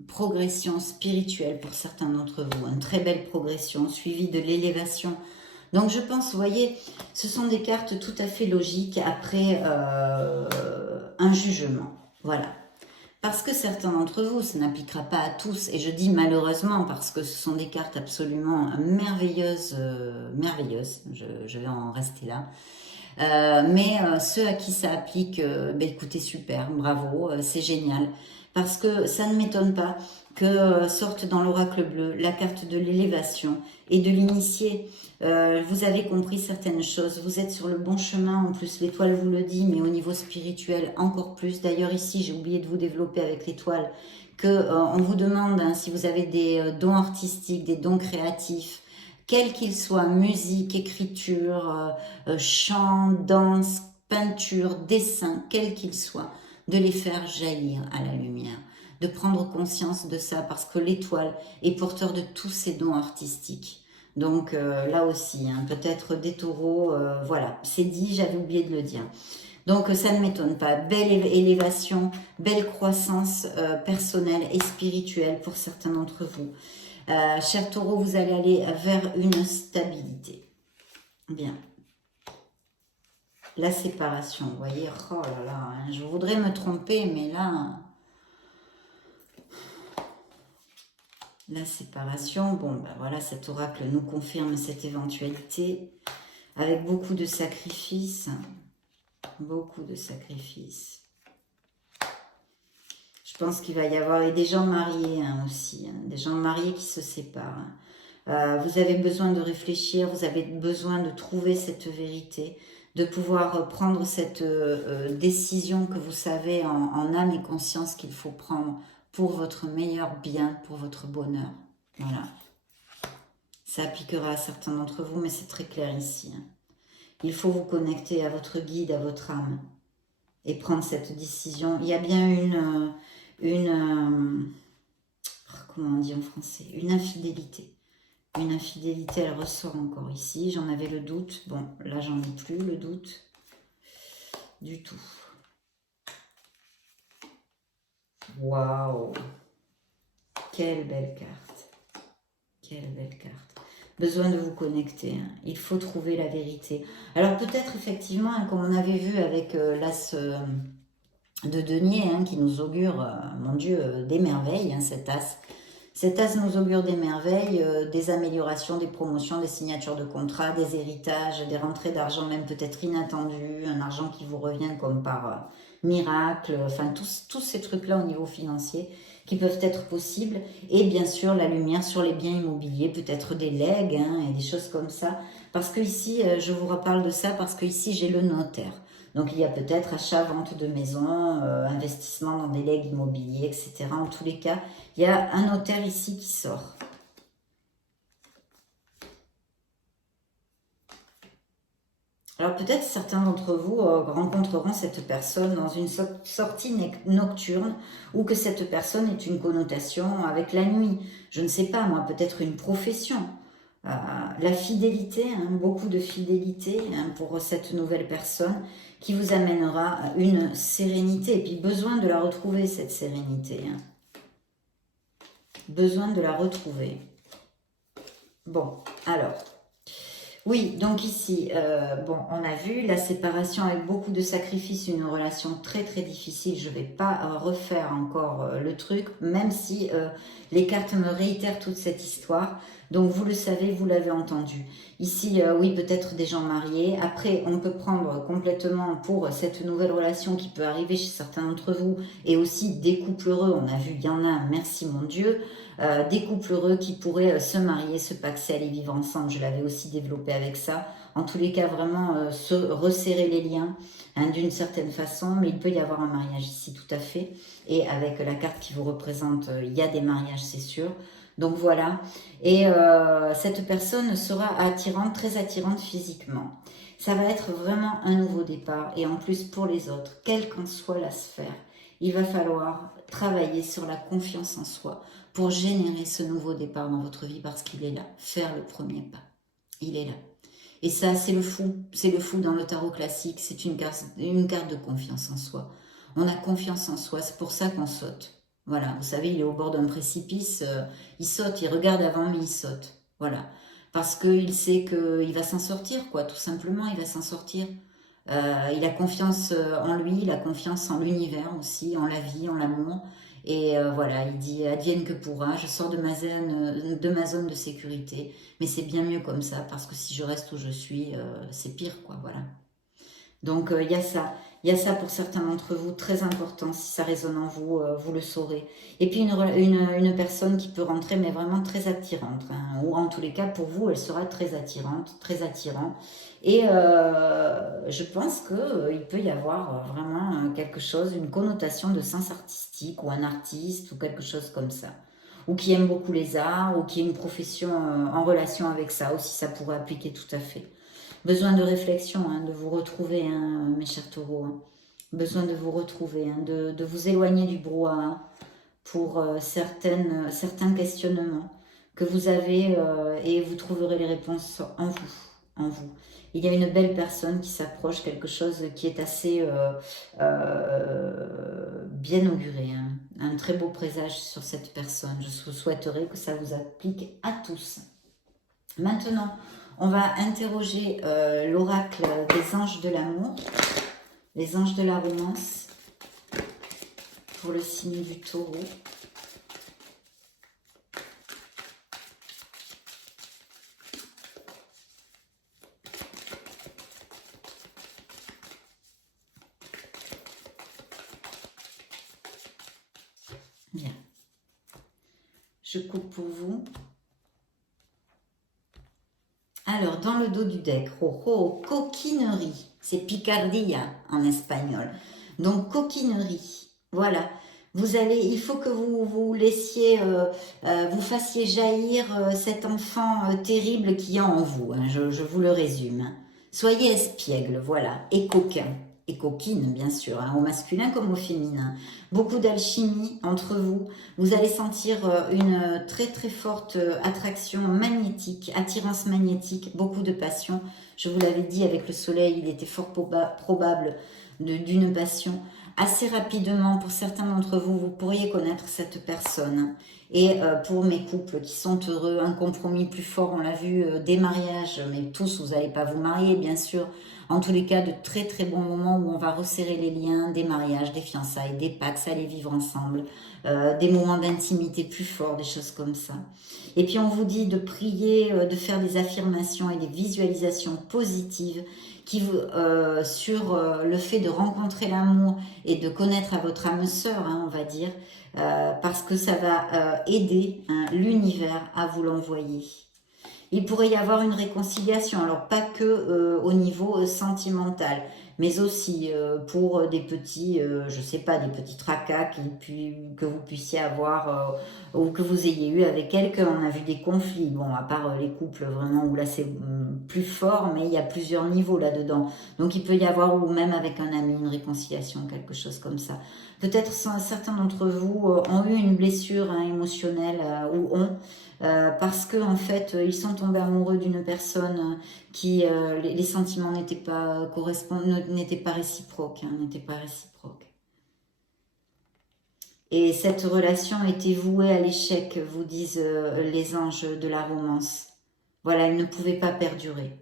progression spirituelle pour certains d'entre vous, une très belle progression suivie de l'élévation. Donc je pense, vous voyez, ce sont des cartes tout à fait logiques après un jugement. Voilà. Parce que certains d'entre vous, ça n'appliquera pas à tous, et je dis malheureusement parce que ce sont des cartes absolument merveilleuses, je vais en rester là. Mais ceux à qui ça applique, ben écoutez, super, bravo, c'est génial. Parce que ça ne m'étonne pas que sorte dans l'oracle bleu la carte de l'élévation et de l'initié. Vous avez compris certaines choses, vous êtes sur le bon chemin, en plus l'étoile vous le dit, mais au niveau spirituel encore plus. D'ailleurs ici, j'ai oublié de vous développer avec l'étoile, que on vous demande hein, si vous avez des dons artistiques, des dons créatifs, quels qu'ils soient, musique, écriture, chant, danse, peinture, dessin, quels qu'ils soient, de les faire jaillir à la lumière, de prendre conscience de ça parce que l'étoile est porteur de tous ces dons artistiques. Donc là aussi, hein, peut-être des taureaux, voilà, c'est dit, j'avais oublié de le dire. Donc ça ne m'étonne pas, belle élévation, belle croissance personnelle et spirituelle pour certains d'entre vous. Chers taureaux, vous allez aller vers une stabilité. Bien. La séparation, vous voyez, oh là là, hein, je voudrais me tromper, mais là... La séparation, bon, ben voilà, cet oracle nous confirme cette éventualité avec beaucoup de sacrifices. Beaucoup de sacrifices. Je pense qu'il va y avoir et des gens mariés hein, aussi, hein, des gens mariés qui se séparent. Vous avez besoin de réfléchir, vous avez besoin de trouver cette vérité, de pouvoir prendre cette décision que vous savez en âme et conscience qu'il faut prendre pour votre meilleur bien, pour votre bonheur. Voilà. Ça appliquera à certains d'entre vous, mais c'est très clair ici. Hein. Il faut vous connecter à votre guide, à votre âme, et prendre cette décision. Il y a bien comment on dit en français, une infidélité. Une infidélité, elle ressort encore ici. J'en avais le doute. Bon, là, j'en ai plus le doute du tout. Waouh! Quelle belle carte. Quelle belle carte. Besoin de vous connecter. Hein. Il faut trouver la vérité. Alors, peut-être, effectivement, hein, comme on avait vu avec l'as de denier, hein, qui nous augure, mon Dieu, des merveilles, hein, cet as. Cet as nous augure des merveilles, des améliorations, des promotions, des signatures de contrats, des héritages, des rentrées d'argent même peut-être inattendues, un argent qui vous revient comme par miracle, enfin tous ces trucs-là au niveau financier qui peuvent être possibles. Et bien sûr la lumière sur les biens immobiliers, peut-être des legs hein, et des choses comme ça. Parce que ici, je vous reparle de ça parce que ici j'ai le notaire. Donc il y a peut-être achat, vente de maison, investissement dans des legs immobiliers, etc. En tous les cas, il y a un notaire ici qui sort. Alors peut-être certains d'entre vous rencontreront cette personne dans une sortie nocturne ou que cette personne est une connotation avec la nuit. Je ne sais pas, moi, peut-être une profession. La fidélité, hein, beaucoup de fidélité hein, pour cette nouvelle personne qui vous amènera une sérénité et puis besoin de la retrouver cette sérénité. Hein. Besoin de la retrouver. Bon, alors, oui, donc ici, bon, on a vu la séparation avec beaucoup de sacrifices, une relation très très difficile. Je ne vais pas refaire encore le truc, même si les cartes me réitèrent toute cette histoire. Donc vous le savez, vous l'avez entendu. Ici, oui, peut-être des gens mariés. Après, on peut prendre complètement pour cette nouvelle relation qui peut arriver chez certains d'entre vous et aussi des couples heureux. On a vu, il y en a, merci mon Dieu. Des couples heureux qui pourraient se marier, se paxer, aller vivre ensemble. Je l'avais aussi développé avec ça. En tous les cas, vraiment se resserrer les liens hein, d'une certaine façon. Mais il peut y avoir un mariage ici, tout à fait. Et avec la carte qui vous représente, il y a des mariages, c'est sûr. Donc voilà. Et cette personne sera attirante, très attirante physiquement. Ça va être vraiment un nouveau départ. Et en plus, pour les autres, quelle qu'en soit la sphère, il va falloir travailler sur la confiance en soi pour générer ce nouveau départ dans votre vie parce qu'il est là. Faire le premier pas. Il est là. Et ça, c'est le fou. C'est le fou dans le tarot classique. C'est une carte de confiance en soi. On a confiance en soi. C'est pour ça qu'on saute. Voilà. Vous savez, il est au bord d'un précipice. Il saute. Il regarde avant, mais il saute. Voilà. Parce qu'il sait qu'il va s'en sortir, quoi. Tout simplement, il va s'en sortir. Il a confiance en lui, il a confiance en l'univers aussi, en la vie, en l'amour. Et voilà, il dit advienne que pourra, je sors de ma zone de sécurité, mais c'est bien mieux comme ça, parce que si je reste où je suis, c'est pire, quoi, voilà. Donc il y a ça. Il y a ça pour certains d'entre vous, très important, si ça résonne en vous, vous le saurez. Et puis une personne qui peut rentrer, mais vraiment très attirante, hein, ou en tous les cas, pour vous, elle sera très attirante, très attirant. Et je pense qu'il peut y avoir vraiment quelque chose, une connotation de sens artistique, ou un artiste, ou quelque chose comme ça. Ou qui aime beaucoup les arts, ou qui a une profession en relation avec ça, aussi ça pourrait appliquer tout à fait. Besoin de réflexion, hein, de vous retrouver, hein, mes chers taureaux. Hein. Besoin de vous retrouver, hein, de vous éloigner du brouhaha pour certains questionnements que vous avez et vous trouverez les réponses en vous. En vous. Il y a une belle personne qui s'approche, quelque chose qui est assez bien auguré. Hein. Un très beau présage sur cette personne. Je vous souhaiterais que ça vous applique à tous. Maintenant, on va interroger l'oracle des anges de l'amour, les anges de la romance, pour le signe du taureau. Je coupe pour vous. Alors, dans le dos du deck, coquinerie. C'est picardia en espagnol. Donc, coquinerie. Voilà. Il faut que vous laissiez, vous fassiez jaillir cet enfant terrible qu'il y a en vous. Hein, je vous le résume. Soyez espiègle, voilà, et coquin. Et coquine, bien sûr, hein, au masculin comme au féminin. Beaucoup d'alchimie entre vous. Vous allez sentir une très très forte attraction magnétique, attirance magnétique, beaucoup de passion. Je vous l'avais dit, avec le soleil, il était fort probable d'une passion. Assez rapidement, pour certains d'entre vous, vous pourriez connaître cette personne. Et pour mes couples qui sont heureux, un compromis plus fort, on l'a vu, des mariages, mais tous, vous n'allez pas vous marier, bien sûr. En tous les cas, de très très bons moments où on va resserrer les liens, des mariages, des fiançailles, des pactes, aller vivre ensemble, des moments d'intimité plus forts, des choses comme ça. Et puis on vous dit de prier, de faire des affirmations et des visualisations positives sur le fait de rencontrer l'amour et de connaître à votre âme sœur, hein, on va dire, parce que ça va aider l'univers à vous l'envoyer. Il pourrait y avoir une réconciliation, alors pas que au niveau sentimental, mais aussi pour des petits, je sais pas, des petits tracas que vous puissiez avoir ou que vous ayez eu avec quelqu'un. On a vu des conflits, bon, à part les couples vraiment où là c'est plus fort, mais il y a plusieurs niveaux là-dedans. Donc il peut y avoir, ou même avec un ami, une réconciliation, quelque chose comme ça. Peut-être certains d'entre vous ont eu une blessure émotionnelle ou ont, parce que en fait ils sont tombés amoureux d'une personne qui les sentiments n'étaient pas n'étaient pas réciproques, n'étaient pas réciproques. Et cette relation était vouée à l'échec, vous disent les anges de la romance. Voilà, elle ne pouvait pas perdurer.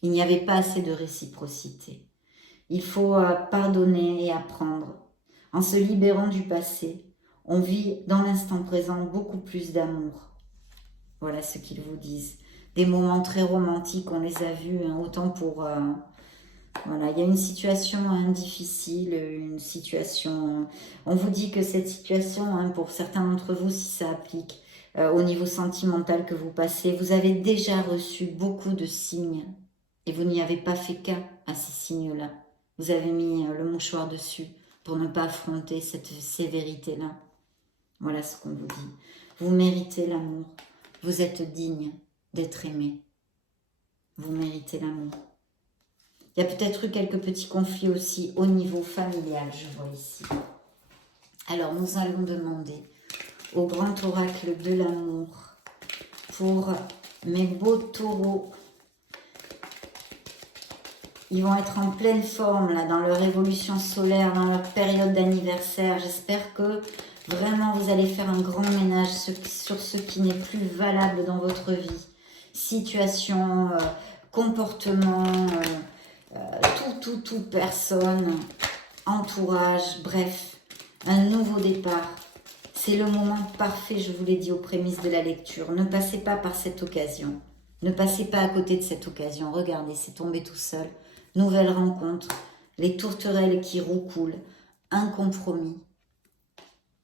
Il n'y avait pas assez de réciprocité. Il faut pardonner et apprendre. En se libérant du passé, on vit dans l'instant présent beaucoup plus d'amour. Voilà ce qu'ils vous disent. Des moments très romantiques, on les a vus, hein, autant pour... voilà, il y a une situation difficile, une situation... on vous dit que cette situation, hein, pour certains d'entre vous, si ça applique au niveau sentimental que vous passez, vous avez déjà reçu beaucoup de signes et vous n'y avez pas fait cas à ces signes-là. Vous avez mis le mouchoir dessus pour ne pas affronter ces vérités-là. Voilà ce qu'on vous dit. Vous méritez l'amour. Vous êtes digne d'être aimé. Vous méritez l'amour. Il y a peut-être eu quelques petits conflits aussi au niveau familial, je vois ici. Alors, nous allons demander au grand oracle de l'amour pour mes beaux taureaux. Ils vont être en pleine forme là, dans leur évolution solaire, dans leur période d'anniversaire. J'espère que vraiment vous allez faire un grand ménage sur ce qui n'est plus valable dans votre vie. Situation, comportement, tout, personne, entourage, bref, un nouveau départ. C'est le moment parfait, je vous l'ai dit aux prémices de la lecture. Ne passez pas par cette occasion. Ne passez pas à côté de cette occasion. Regardez, c'est tombé tout seul. Nouvelle rencontre, les tourterelles qui roucoulent, un compromis.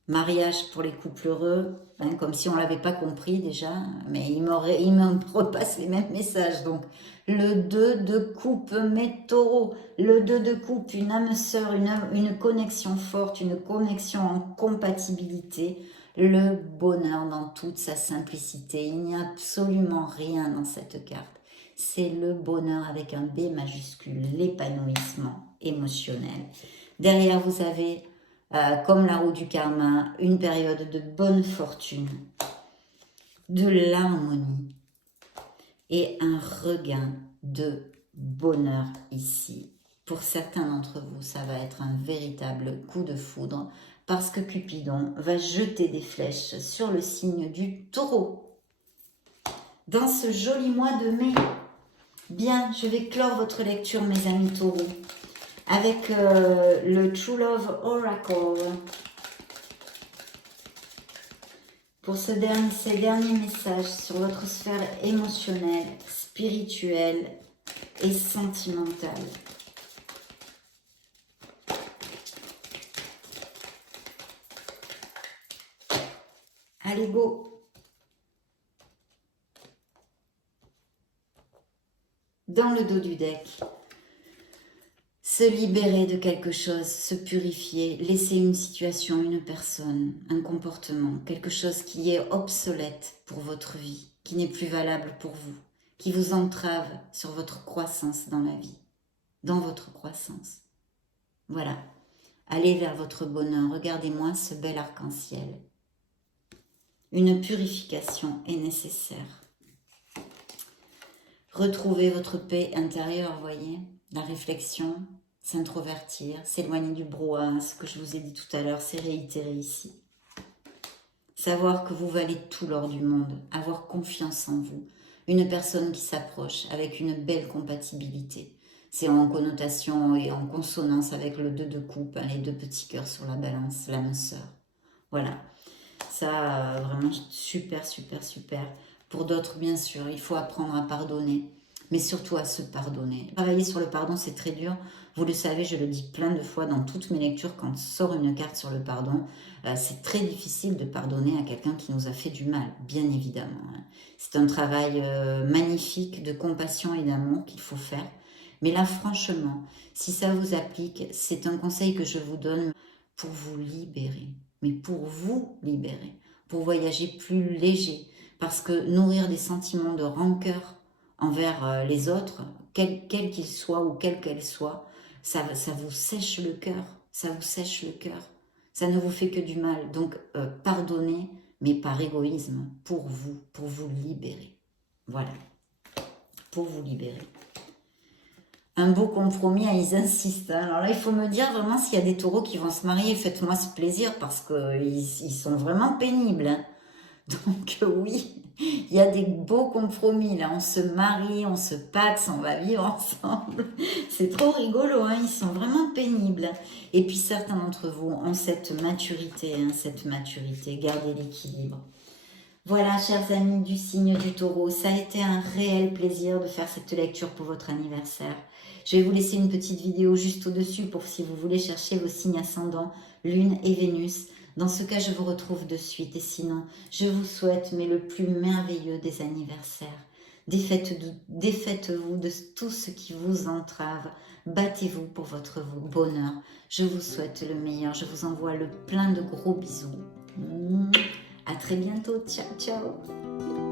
Mariage pour les couples heureux, hein, comme si on ne l'avait pas compris déjà, mais il me repasse les mêmes messages. Donc, le 2 de coupe, mes taureaux, le 2 de coupe, une âme sœur, une connexion forte, une connexion en compatibilité, le bonheur dans toute sa simplicité. Il n'y a absolument rien dans cette carte. C'est le bonheur avec un B majuscule, l'épanouissement émotionnel. Derrière, vous avez... comme la roue du karma, une période de bonne fortune, de l'harmonie et un regain de bonheur ici. Pour certains d'entre vous, ça va être un véritable coup de foudre parce que Cupidon va jeter des flèches sur le signe du taureau. Dans ce joli mois de mai, bien, je vais clore votre lecture, mes amis taureaux, avec le True Love Oracle pour ces derniers messages sur votre sphère émotionnelle, spirituelle et sentimentale. Allez, go. Dans le dos du deck, se libérer de quelque chose, se purifier, laisser une situation, une personne, un comportement, quelque chose qui est obsolète pour votre vie, qui n'est plus valable pour vous, qui vous entrave sur votre croissance dans la vie, dans votre croissance. Voilà, allez vers votre bonheur, regardez-moi ce bel arc-en-ciel. Une purification est nécessaire. Retrouvez votre paix intérieure, voyez, la réflexion, s'introvertir, s'éloigner du brouhaha, ce que je vous ai dit tout à l'heure, c'est réitéré ici. Savoir que vous valez tout l'or du monde, avoir confiance en vous, une personne qui s'approche avec une belle compatibilité. C'est en connotation et en consonance avec le 2 de coupe, hein, les 2 petits cœurs sur la balance, l'âme sœur. Voilà, ça vraiment super, super, super. Pour d'autres, bien sûr, il faut apprendre à pardonner, mais surtout à se pardonner. Travailler sur le pardon, c'est très dur. Vous le savez, je le dis plein de fois dans toutes mes lectures, quand sort une carte sur le pardon, c'est très difficile de pardonner à quelqu'un qui nous a fait du mal, bien évidemment. C'est un travail magnifique de compassion et d'amour qu'il faut faire. Mais là, franchement, si ça vous applique, c'est un conseil que je vous donne pour vous libérer. Mais pour vous libérer, pour voyager plus léger. Parce que nourrir des sentiments de rancœur envers les autres, quels qu'ils soient ou quelles qu'elles soient, ça vous sèche le cœur, ça vous sèche le cœur. Ça ne vous fait que du mal. Donc, pardonnez, mais par égoïsme, pour vous libérer. Voilà, pour vous libérer. Un beau compromis, ils insistent. Alors là, il faut me dire vraiment s'il y a des taureaux qui vont se marier, faites-moi ce plaisir parce qu'ils sont vraiment pénibles. Hein. Donc oui, il y a des beaux compromis. Là, on se marie, on se paxe, on va vivre ensemble. C'est trop rigolo, hein, ils sont vraiment pénibles. Et puis certains d'entre vous ont cette maturité, gardez l'équilibre. Voilà, chers amis du signe du taureau, ça a été un réel plaisir de faire cette lecture pour votre anniversaire. Je vais vous laisser une petite vidéo juste au-dessus pour si vous voulez chercher vos signes ascendants, Lune et Vénus. Dans ce cas, je vous retrouve de suite. Et sinon, je vous souhaite mais le plus merveilleux des anniversaires. Défaites-vous de tout ce qui vous entrave. Battez-vous pour votre bonheur. Je vous souhaite le meilleur. Je vous envoie plein de gros bisous. À très bientôt. Ciao, ciao.